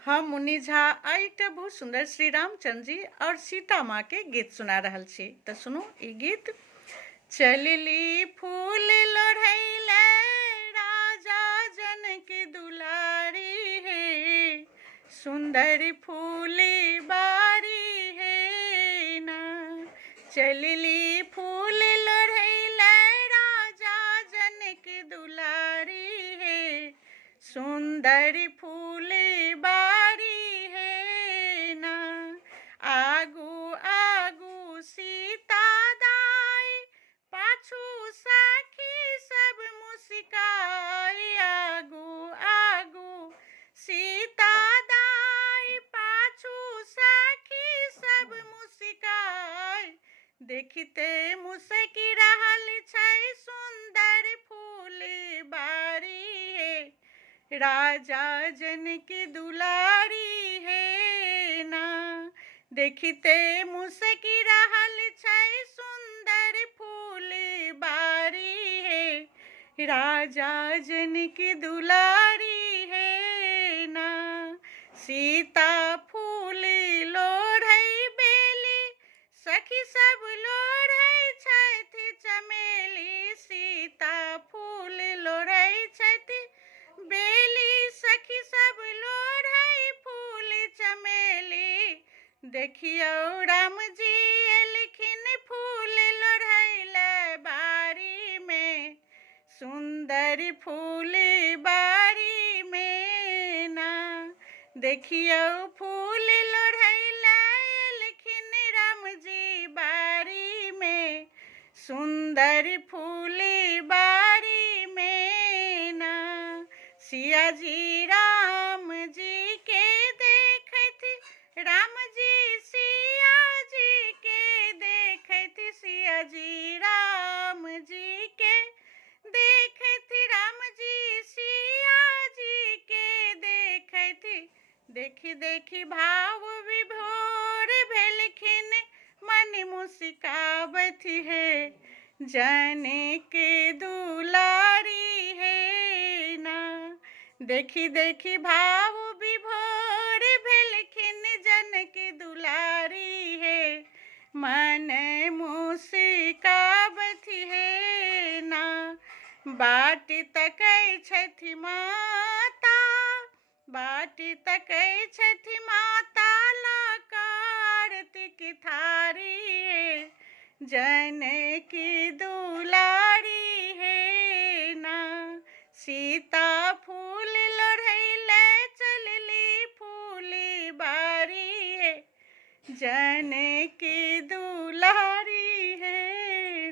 हम मुन्नी झा आइ एकटा बहुत सुंदर श्री रामचंद्र जी और सीता माँ के गीत सुना रहल छी। तो सुनू ई गीत। चलली फूल लोढ़ैले राजा जनक दुलारी हे, सुंदर फूली बारी हे ना। चलली फूल लोढ़ैले राजा जनक दुलारी हे, सुंदर फूली बारी है ना। आगू आगू सीता दाई, पाछू सखी सब मुस्काई। आगू आगू सीता दाई, पाछू सखी सब मुस्काई। देखते मुस्की रहल छै सुंदर फूली बारी है, राजा जनक दुलारी है ना। देखते मुस्की रहल छै सुंदर फूली बारी है, राजा जनक दुलारी है ना। सीता फूली लोढ़ै बेली, सखी सब लोढ़ै छथि चमेली। सीता फूल लोढ़ै छथि बेली, सखी सब लोढ़ै फूल चमेली। देखियौ राम जी एलखिन फूल लोढ़ैले बारी में, सुंदर फूली बारी में ना। देखियौ फूल लोढ़ैले एलखिन राम जी बारी में, सुंदर फूली बारी में ना। सिया जी राम जी के देखत, राम जी सिया जी के देखत। सिया जी राम जी के देखत, राम जी सिया जी के देखत। देखी देखी भाव विभोर भेलखिन, मन मुस्कावत है, जनक दुलारी है ना। देखी देखी भाव विभोर भेलखिन, जनक दुलारी है, मन मुस्कावत है ना। बाट तकै छथि माता, बाट तकै छथि माता, लाकारतिक थारी है, जनक दुलारी है ना। सीता फूल लोढ़ैले चलली फूली बारी है, जनक दुलारी